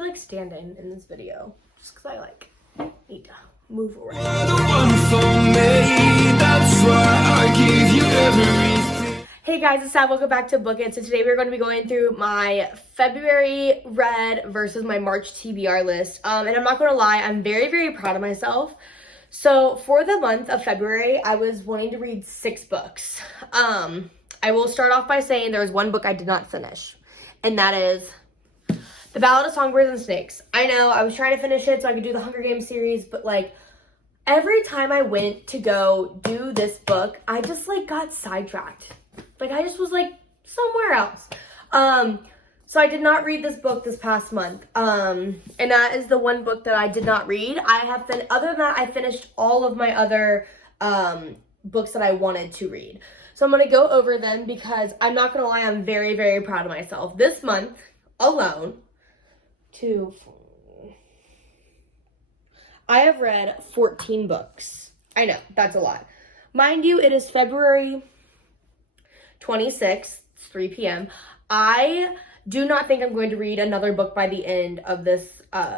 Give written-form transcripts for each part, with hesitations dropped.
feel like standing in this video just because I like need to move around. Hey guys, it's Sad. Welcome back to Book It. So today we're going to be going through my February read versus my March TBR list. And I'm not going to lie, I'm very, very proud of myself. So for the month of February, I was wanting to read 6 books. I will start off by saying there was one book I did not finish, and that is The Ballad of Songbirds and Snakes. I know, I was trying to finish it so I could do the Hunger Games series, but like every time I went to go do this book, I just like got sidetracked. Like I just was like somewhere else. So I did not read this book this past month. And that is the one book that I did not read. Other than that, I finished all of my other books that I wanted to read. So I'm going to go over them because I'm not going to lie, I'm very, very proud of myself. This month alone, I have read 14 books. I know, that's a lot. Mind you, it is February 26th, 3 p.m. I do not think I'm going to read another book by the end of this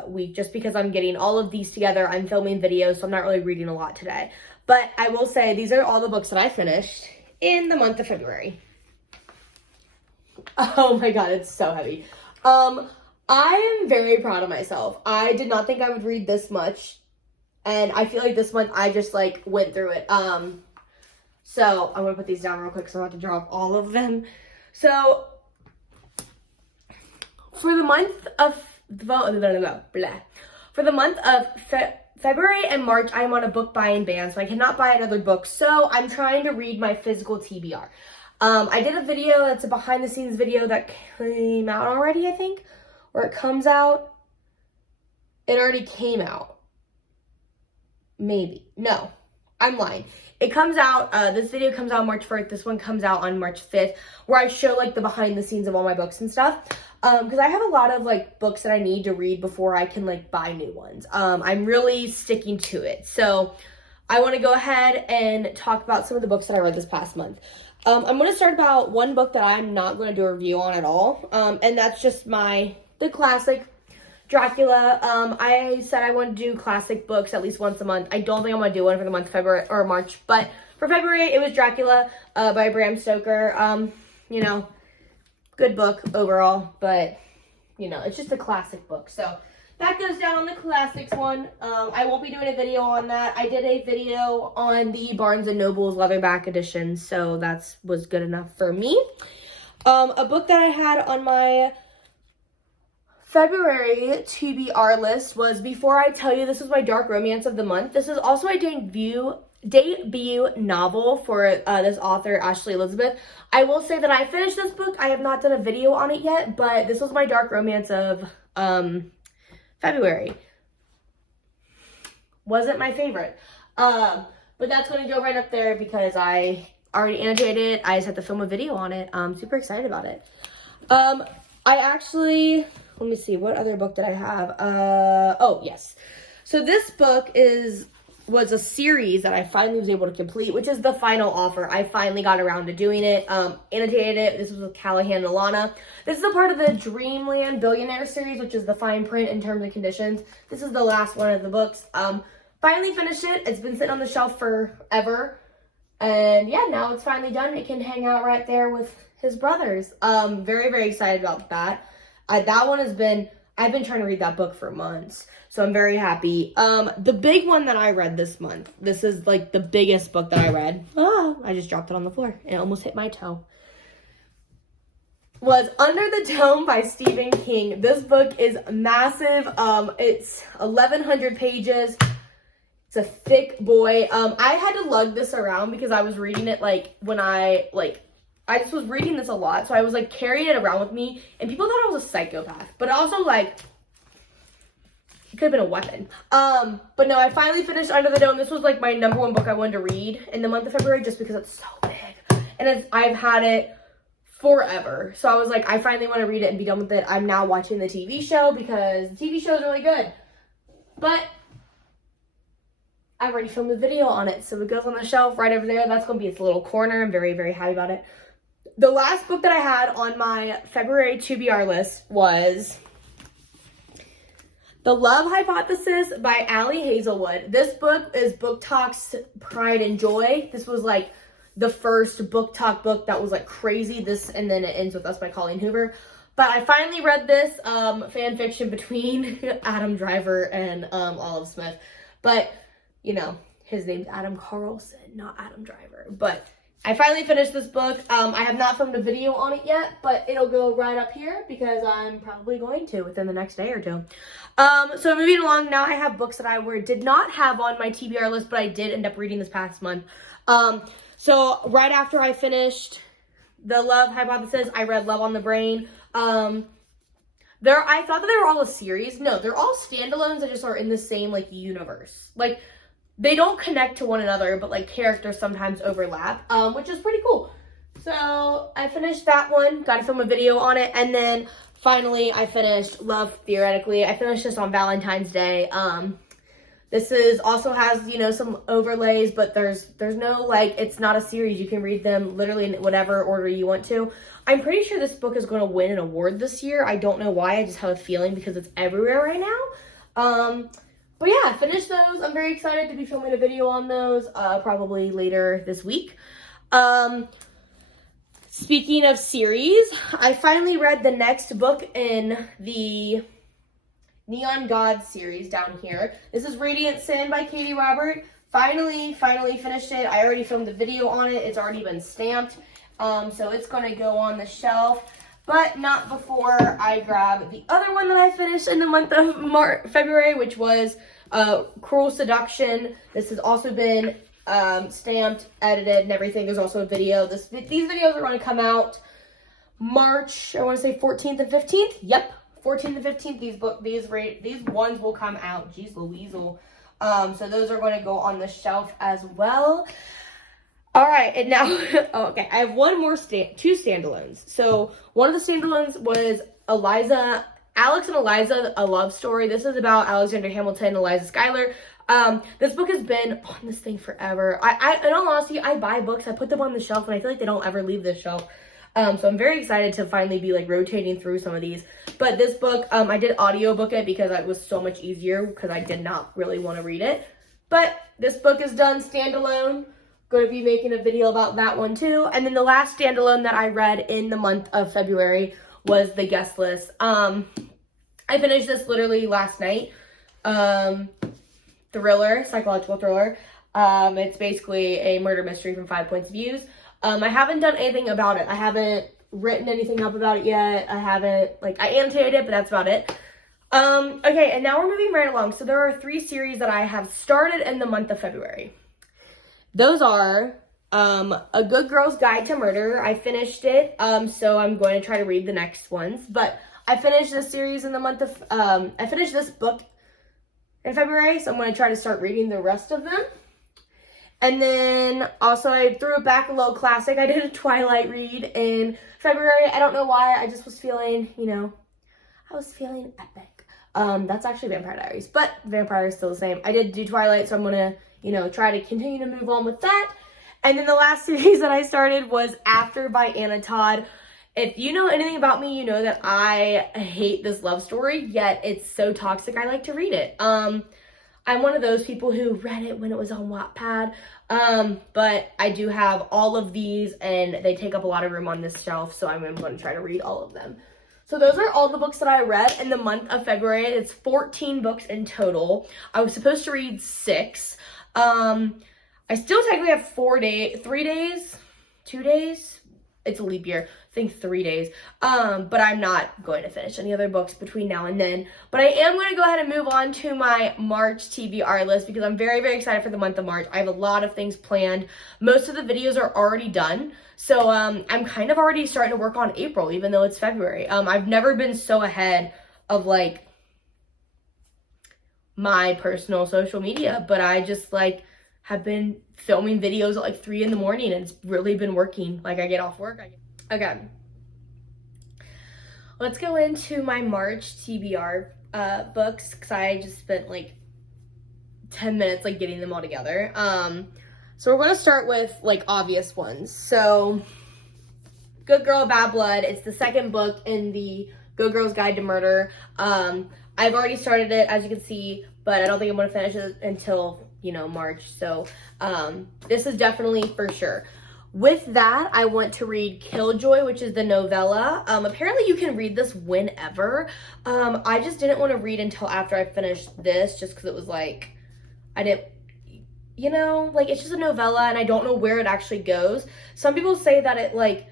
week just because I'm getting all of these together. I'm filming videos, so I'm not really reading a lot today. But I will say these are all the books that I finished in the month of February. Oh my god, it's so heavy. I am very proud of myself. I did not think I would read this much, and I feel like this month I just like went through it. So I'm gonna put these down real quick so I'm about to drop all of them. So for the month of February and March, I'm on a book buying ban, so I cannot buy another book. So I'm trying to read my physical TBR. I did a video that's a behind the scenes video that came out already, I think, or it comes out. It already came out. Maybe. No, I'm lying. It comes out, this video comes out March 1st. This one comes out on March 5th, where I show like the behind the scenes of all my books and stuff. Because I have a lot of like books that I need to read before I can like buy new ones. I'm really sticking to it. So I want to go ahead and talk about some of the books that I read this past month. I'm going to start about one book that I'm not going to do a review on at all. And that's just the classic Dracula. I said I want to do classic books at least once a month. I don't think I'm going to do one for the month of February or March, but for February, it was Dracula by Bram Stoker. You know, good book overall, but, you know, it's just a classic book. So that goes down on the classics one. I won't be doing a video on that. I did a video on the Barnes & Noble's leatherback edition, so that was good enough for me. A book that I had on my February TBR list was Before I Tell You. This was my dark romance of the month. This is also a debut novel for this author, Ashley Elizabeth. I will say that I finished this book. I have not done a video on it yet, but this was my dark romance of February. Wasn't my favorite. But that's going to go right up there because I already annotated it. I just had to film a video on it. I'm super excited about it. Let me see, what other book did I have? Oh, yes. So this book was a series that I finally was able to complete, which is The Final Offer. I finally got around to doing it, annotated it. This was with Callahan and Alana. This is a part of the Dreamland Billionaire series, which is the fine print and terms and conditions. This is the last one of the books. Finally finished it. It's been sitting on the shelf forever. And yeah, now it's finally done. It can hang out right there with his brothers. Very, very excited about that. I've been trying to read that book for months, so I'm very happy. The big one that I read this month, this is like the biggest book that I read. I just dropped it on the floor and it almost hit my toe. Was Under the Dome by Stephen King. This book is massive. It's 1,100 pages. It's a thick boy. I had to lug this around because I was reading it I just was reading this a lot, so I was like carrying it around with me, and people thought I was a psychopath, but also like it could have been a weapon. But no, I finally finished Under the Dome. This was like my #1 book I wanted to read in the month of February just because it's so big, and I've had it forever. So I was like, I finally want to read it and be done with it. I'm now watching the TV show because the TV show is really good, but I already filmed a video on it, so it goes on the shelf right over there. That's going to be its little corner. I'm very, very happy about it. The last book that I had on my February TBR list was The Love Hypothesis by Allie Hazelwood. This book is Book Talk's Pride and Joy. This was like the first Book Talk book that was like crazy. This, and then it ends with Us by Colleen Hoover. But I finally read this fan fiction between Adam Driver and Olive Smith. But, you know, his name's Adam Carlson, not Adam Driver. But I finally finished this book. I have not filmed a video on it yet, but it'll go right up here because I'm probably going to within the next day or two. So moving along, now I have books that I did not have on my TBR list, but I did end up reading this past month. So right after I finished The Love Hypothesis, I read Love on the Brain. I thought that they were all a series. No, they're all standalones that just are in the same, like, universe. Like, they don't connect to one another, but, like, characters sometimes overlap, which is pretty cool. So I finished that one, got to film a video on it, and then finally I finished Love Theoretically. I finished this on Valentine's Day. This also has, you know, some overlays, but there's no, like, it's not a series. You can read them literally in whatever order you want to. I'm pretty sure this book is going to win an award this year. I don't know why. I just have a feeling because it's everywhere right now. But yeah, I finished those. I'm very excited to be filming a video on those, probably later this week. Speaking of series, I finally read the next book in the Neon Gods series down here. This is Radiant Sin by Katie Robert. Finally finished it. I already filmed a video on it. It's already been stamped. So it's going to go on the shelf, but not before I grab the other one that I finished in the month of February, which was Cruel Seduction. This has also been stamped, edited, and everything. There's also a video. These videos are going to come out March, I want to say 14th and 15th. Yep, 14th and 15th. These ones will come out. Jeez Louiseal. So those are going to go on the shelf as well. All right, and now, okay, I have one more, two standalones. So one of the standalones was Alex and Eliza, A Love Story. This is about Alexander Hamilton and Eliza Schuyler. This book has been on this thing forever. In all honesty, I buy books, I put them on the shelf, and I feel like they don't ever leave this shelf. So I'm very excited to finally be, like, rotating through some of these. But this book, I did audiobook it because it was so much easier because I did not really want to read it. But this book is done standalone. Going to be making a video about that one too. And then the last standalone that I read in the month of February was The Guest List. I finished this literally last night. Thriller, psychological thriller. It's basically a murder mystery from 5 points of view. I haven't done anything about it. I haven't written anything up about it yet. I annotated it, but that's about it. Okay, and now we're moving right along. So there are 3 series that I have started in the month of February. Those are A Good Girl's Guide to Murder. I finished it, so I'm going to try to read the next ones. But I finished this series in the month of, I finished this book in February, so I'm going to try to start reading the rest of them. And then also I threw it back a little classic. I did a Twilight read in February. I don't know why. I just was feeling, you know, I was feeling epic. That's actually Vampire Diaries, but Vampire is still the same. I did do Twilight, so I'm going to, you know, try to continue to move on with that. And then the last series that I started was After by Anna Todd. If you know anything about me, you know that I hate this love story, yet it's so toxic I like to read it. I'm one of those people who read it when it was on Wattpad, but I do have all of these and they take up a lot of room on this shelf, so I'm going to try to read all of them. So those are all the books that I read in the month of February. It's 14 books in total. I was supposed to read 6. I still technically have 2 days. It's a leap year. I think 3 days. But I'm not going to finish any other books between now and then. But I am going to go ahead and move on to my March TBR list because I'm very, very excited for the month of March. I have a lot of things planned. Most of the videos are already done. So I'm kind of already starting to work on April, even though it's February. I've never been so ahead of, like, my personal social media, but I just, like, have been filming videos at, like, 3 in the morning, and it's really been working. Like, I get off work. Okay. Let's go into my March TBR books, because I just spent, like, 10 minutes, like, getting them all together. So we're going to start with, like, obvious ones. So, Good Girl, Bad Blood. It's the second book in the Good Girl's Guide to Murder. I I've already started it, as you can see, but I don't think I'm going to finish it until, March. So this is definitely for sure. With that, I want to read Killjoy, which is the novella. Apparently you can read this whenever. I just didn't want to read until after I finished this, just because it was like, I didn't, it's just a novella and I don't know where it actually goes. Some people say that it,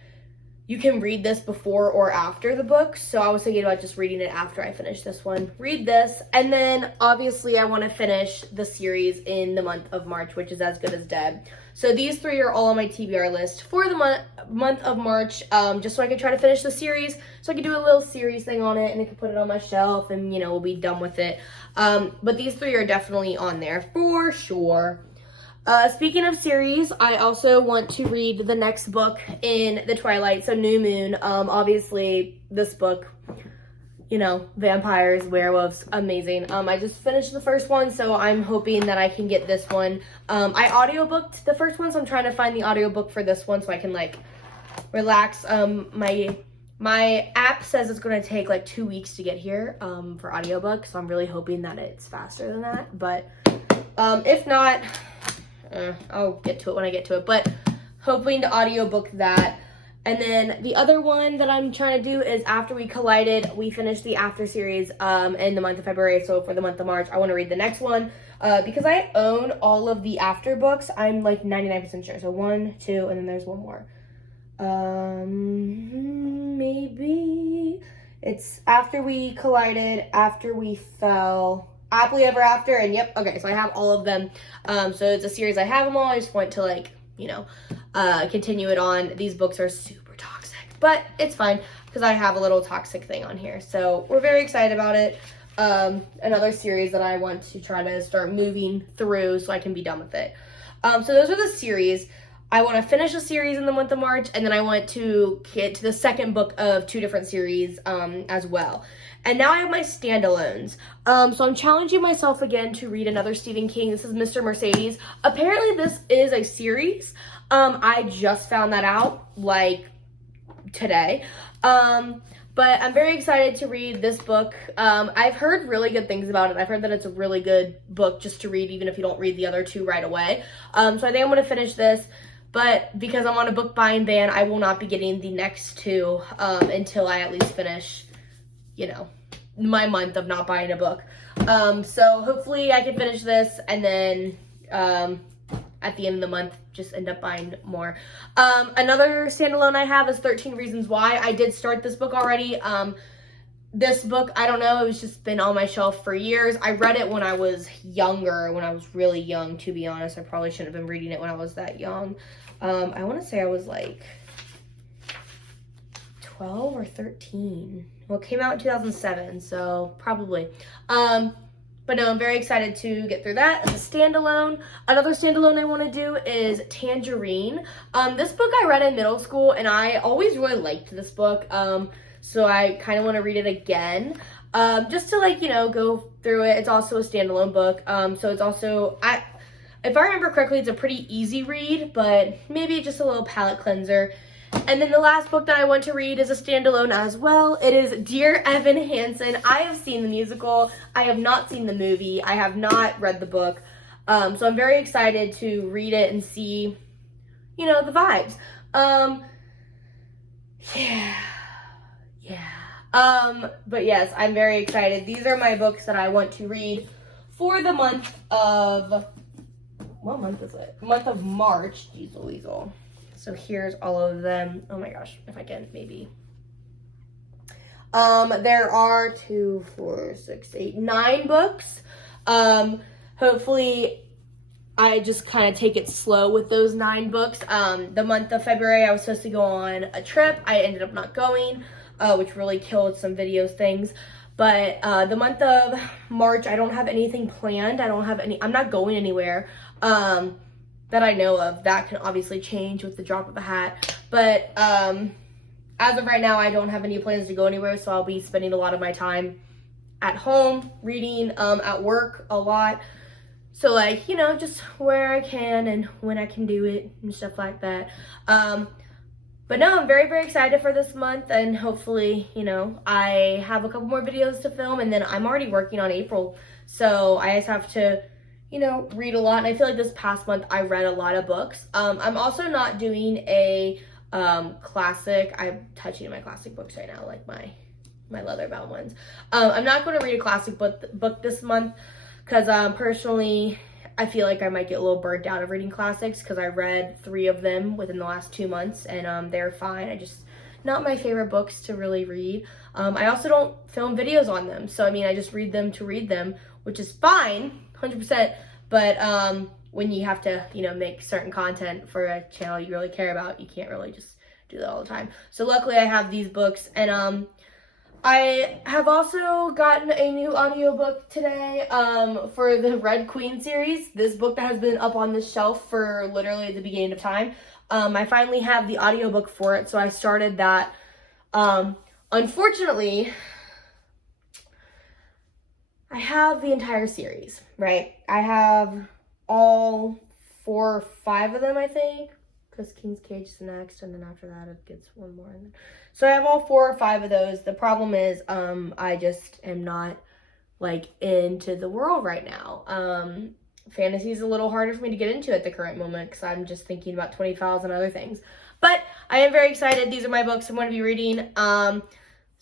you can read this before or after the book. So I was thinking about just reading it after I finish this one. Read this. And then obviously I want to finish the series in the month of March, which is As Good as Dead. So these 3 are all on my TBR list for the month of March, just so I can try to finish the series. So I can do a little series thing on it and I can put it on my shelf and, we'll be done with it. But these 3 are definitely on there for sure. Speaking of series, I also want to read the next book in the Twilight, so New Moon. Obviously, this book, vampires, werewolves, amazing. I just finished the first one, so I'm hoping that I can get this one. I audiobooked the first one, so I'm trying to find the audiobook for this one so I can, relax. My app says it's going to take, 2 weeks to get here for audiobook, so I'm really hoping that it's faster than that. But if not... I'll get to it when I get to it, but hoping to audiobook that. And then the other one that I'm trying to do is After We Collided. We finished the After series in the month of February, so for the month of March, I want to read the next one because I own all of the After books. I'm 99% sure. So 1, 2, and then there's one more. Maybe it's After We Collided, After We Fell, Happily Ever After, and yep, okay, so I have all of them. So it's a series, I have them all. I just want to continue it on. These books are super toxic, but it's fine because I have a little toxic thing on here. So we're very excited about it. Another series that I want to try to start moving through so I can be done with it. So those are the series. I want to finish a series in the month of March, and then I want to get to the second book of 2 different series as well. And now I have my standalones. So I'm challenging myself again to read another Stephen King. This is Mr. Mercedes. Apparently this is a series. I just found that out today. But I'm very excited to read this book. I've heard really good things about it. I've heard that it's a really good book just to read, even if you don't read the other 2 right away. So I think I'm going to finish this. But because I'm on a book buying ban, I will not be getting the next 2 until I at least finish, my month of not buying a book. So hopefully I can finish this and then at the end of the month just end up buying more. Another standalone I have is 13 Reasons Why. I did start this book already. This book, I don't know, it's just been on my shelf for years. I read it when I was younger, when I was really young, to be honest. I probably shouldn't have been reading it when I was that young. I want to say I was 12 or 13. Well, it came out in 2007, so probably. But no, I'm very excited to get through that as a standalone. Another standalone I want to do is Tangerine. This book I read in middle school, and I always really liked this book. So I kind of want to read it again, just to go through it. It's also a standalone book. So it's also, if I remember correctly, it's a pretty easy read, but maybe just a little palate cleanser. And then the last book that I want to read is a standalone as well. It is Dear Evan Hansen. I have seen the musical. I have not seen the movie. I have not read the book. So I'm very excited to read it and see, the vibes. But yes, I'm very excited. These are my books that I want to read for the month of, what month is it? Month of March. Weasel. So here's all of them. Oh my gosh, if I can, maybe. There are 2, 4, 6, 8, 9 books. Hopefully I just kind of take it slow with those 9 books. The month of February, I was supposed to go on a trip. I ended up not going, which really killed some videos things. But the month of March, I don't have anything planned. I'm not going anywhere that I know of. That can obviously change with the drop of a hat. But as of right now, I don't have any plans to go anywhere. So I'll be spending a lot of my time at home, reading, at work a lot. So just where I can and when I can do it and stuff like that. But no, I'm very, very excited for this month, and hopefully, you know, I have a couple more videos to film, and then I'm already working on April, so I just have to, you know, read a lot. And I feel like this past month I read a lot of books. I'm also not doing a classic. I'm touching my classic books right now, like my leather-bound ones. I'm not going to read a classic book this month because personally, I feel like I might get a little burnt out of reading classics because I read 3 of them within the last 2 months, and they're fine. I just, not my favorite books to really read. I also don't film videos on them, so I mean, I just read them to read them, which is fine, 100%, but when you have to, you know, make certain content for a channel you really care about, you can't really just do that all the time. So luckily I have these books, and I have also gotten a new audiobook today for the Red Queen series, this book that has been up on the shelf for literally the beginning of time. I finally have the audiobook for it, so I started that. Unfortunately, I have the entire series, right? I have all 4 or 5 of them, I think, because King's Cage is the next, and then after that it gets one more. So I have all 4 or 5 of those. The problem is I just am not like into the world right now. Fantasy is a little harder for me to get into at the current moment because I'm just thinking about 20 files and other things. But I am very excited. These are my books I'm going to be reading.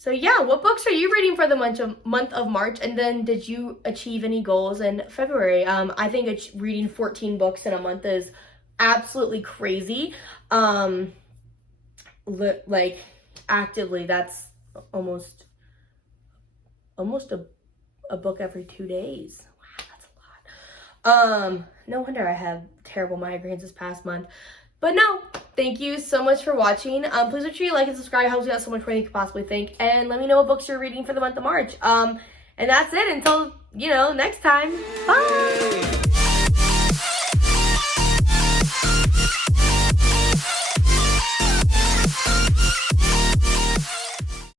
So yeah, what books are you reading for the month of March? And then did you achieve any goals in February? I think reading 14 books in a month is absolutely crazy. Like actively, that's almost a book every 2 days. Wow, that's a lot. No wonder I have terrible migraines this past month. But no, thank you so much for watching. Please make sure you like and subscribe. It helps me out so much more than you could possibly think. And let me know what books you're reading for the month of March. And that's it. Until, you know, next time. Bye!